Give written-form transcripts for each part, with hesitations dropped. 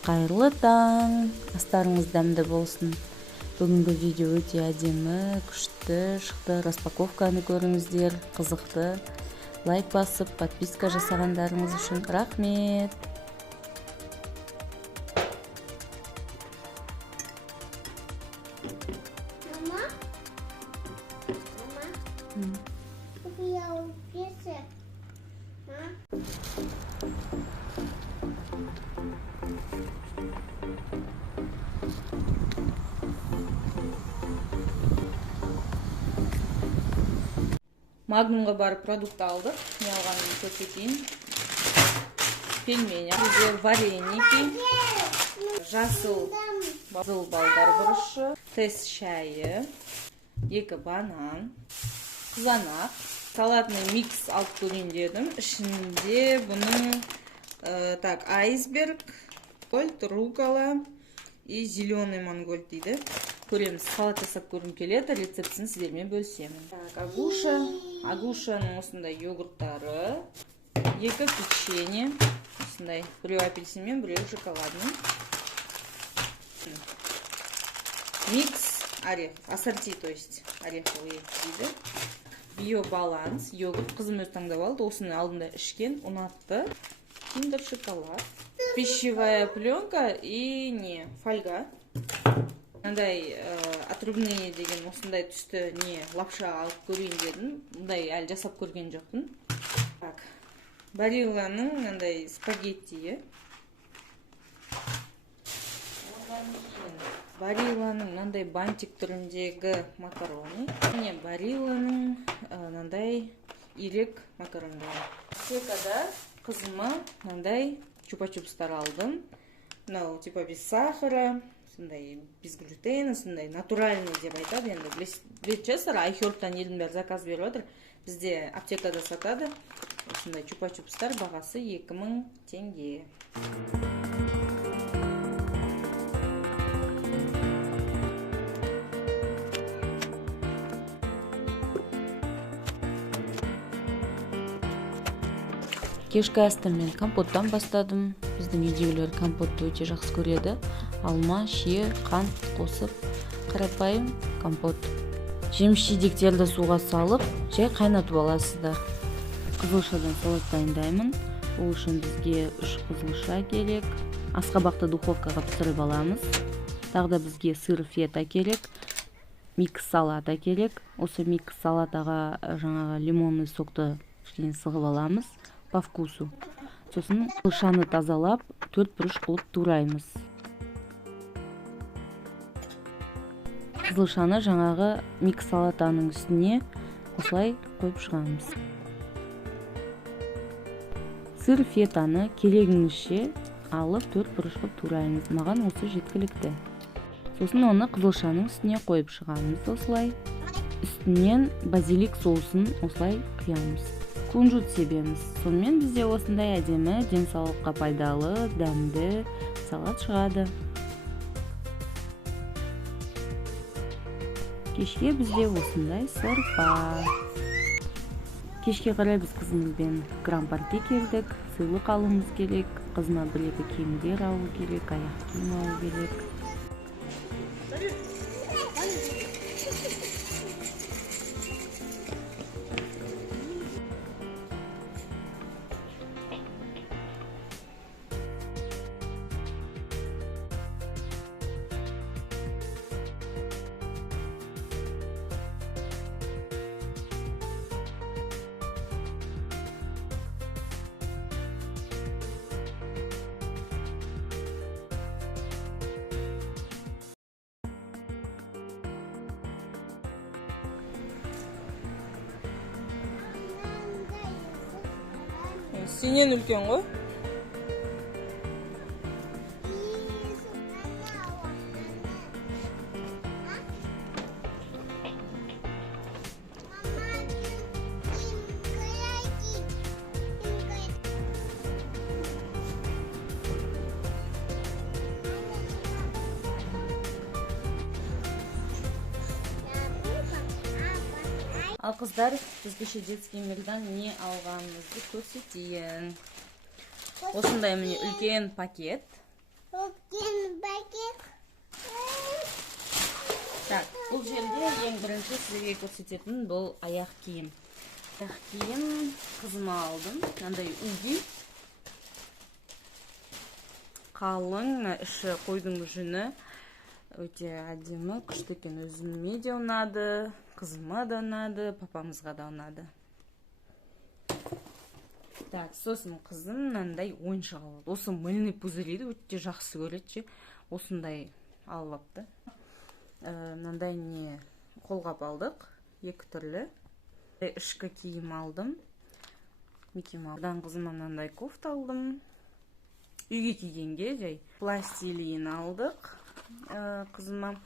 Қайырлы таң, астарыңыз дәмді болсын. Бүгінгі видео өте әдемі, күшті шықты. Распаковканы көріңіздер, қызықты. Лайк басып, подписка жасағандарыңыз үшін рахмет. Магнумға барып продукт алдық. Не алғанымды көрсетейін. Пельмени, вареники, жасыл балдар бұрышы, тесс шайы, 2 банан, қызанақ, салатный микс алып көрейін дедім. Ішінде бұның айсберг, рукола и зеленый мангольд дейді. Көреміз, салат жасап көргім келеді, рецептісін сіздермен бөлісемін. Агушаның осындай йогурттары, 2 печенье, осындай, біреу апельсинмен, біреу шоколадный. Микс орехов, ассорти, то есть ореховый дейді. Биобаланс, йогурт, қызым өз таңдап алды, осыны алдында ішкен, ұнатты. Киндер шоколад, пищевая пленка и фольга. Мындай отрубные деген осындай түсті лапша алып көрейін дедім. Мұндай әлі жасап көрген жоқпын. Барилланың мындай спагетти. Барилланың мындай бантик түріндегі макароны. Барилланың мындай ирек макарондары. Свекада қызыма мындай чупа-чупстар алдым. Мынау типа без сахара. Без глютена, натуральный деп айтады. Енді білет жасар, айхербтан елдің бәрі заказ беріп отыр. Бізде аптекада сатады. Осындай чупа-чупстар, бағасы 2000 теңге. Кешкі асты мен компоттан бастадым. Біздің үйдегілер компотты өте жақсы көреді. Алма, шие, қант қосып, қарапайым компот. Жеміс-жидектерді суға салып, жай қайнатып аласыздар. Қызылшадан салат дайындаймын. Ол үшін бізге 3 қызылша керек. Асқабақты духовкаға пісіріп аламыз. Тағда бізге сыр фета керек. Микс салата керек. Осы микс салатаға жаңағы лимонный сокты сығып аламыз. По вкусу. Сосын қызылшаны тазалап, 4 бұрыш қылып тураймыз. Қызылшаны жаңағы микс салатаның үстіне осылай қойып шығамыз. Сыр фетаны керегіңізше алып 4 бұрыш қылып тураймыз. Маған осы жеткілікті. Сосын оны қызылшаның үстіне қойып шығамыз осылай. Үстінен базилик соусын осылай құямыз. Кунжут себеміз. Сонымен бізде осындай әдемі, денсаулыққа пайдалы, дәмді салат шығады. Кешке бізде осындай сорпа. Кешке қарай біз қызымызбен гран-парти келдік. Сыйлық алуымыз керек. Қызыма 1-2 киімдер алу керек, аяқ киім алу керек. Сенен үлкен ғой? Ал қыздар, біз кеше детский мирдан не алғанымызды көрсетейін. Осындай міне үлкен пакет. Так, бұл жерде ең бірінші сіздерге көрсететін бұл аяқ киім. Аяқ киім қызыма алдым. Мынандай уги. Қалың, іші қойдың жүні. Өте әдемі, күшті екен. Өзіме де ұнады, қызыма да ұнады, папамызға да ұнады. Так, сосын қызым мынандай ойыншық алды. Осы мыльный пузырьді өте жақсы көреді. Осындай алып апты. Мынандай не қолғап алдық, екі түрлі. Ішкі киім алдым. Одан қызыма мынандай кофта алдым. Үйге кигенге жай. Пластилин алдық қызыма.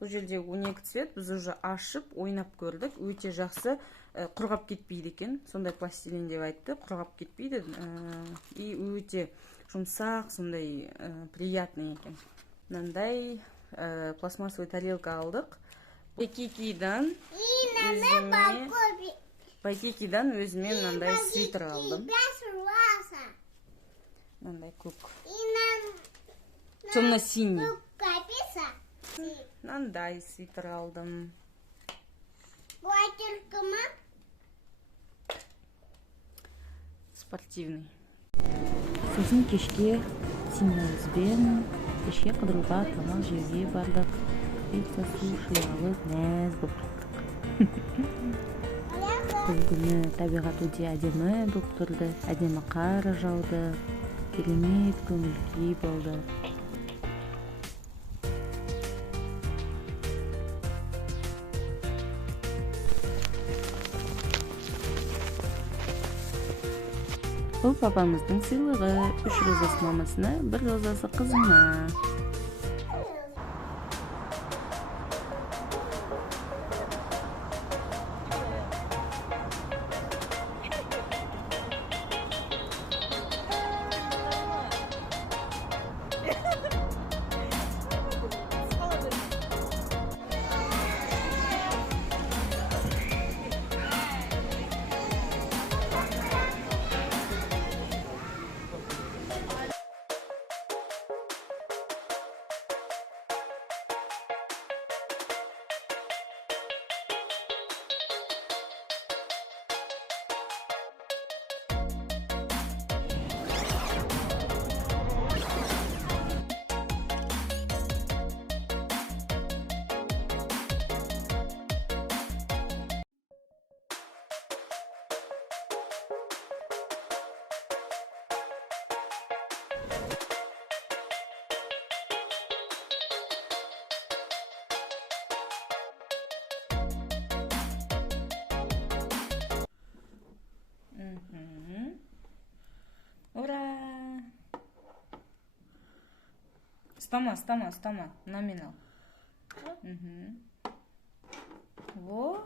Бұл жерде 12 цвет, біз уже ашып, ойнап көрдік. Өте жақсы, құрғап кетпейді екен. Сондай пластилин деп айтты, құрғап кетпейді. И өте жұмсақ, сондай приятный екен. Мынандай пластмассовый тарелка алдық. Пакетидан өзіме мынандай свитер алдым. Мынандай көк. Темно-синий. Мынандай свитер алдым. Спортивный. Сосын кешке синемізбен кешке қыдыруға тамақ жеуге бардық. Пицца, суши алып, мәз болып қайттық. Бұл күні табиғат өте әдемі болып тұрды. Әдемі қар жауды. Керемет көңіл-күй болды. Бұл папамыздың сыйлығы. 3 розасы мамасына, 1 розасы қызына. Ура! Стома. Номинал. Во!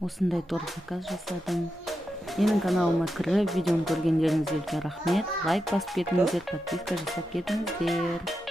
Осындай торт заказ жасадым. Менің каналыма кіріп, видеоны көргендеріңізге үлкен рахмет. Лайк басып кетіңіздер, подписка жасап кетіңіздер.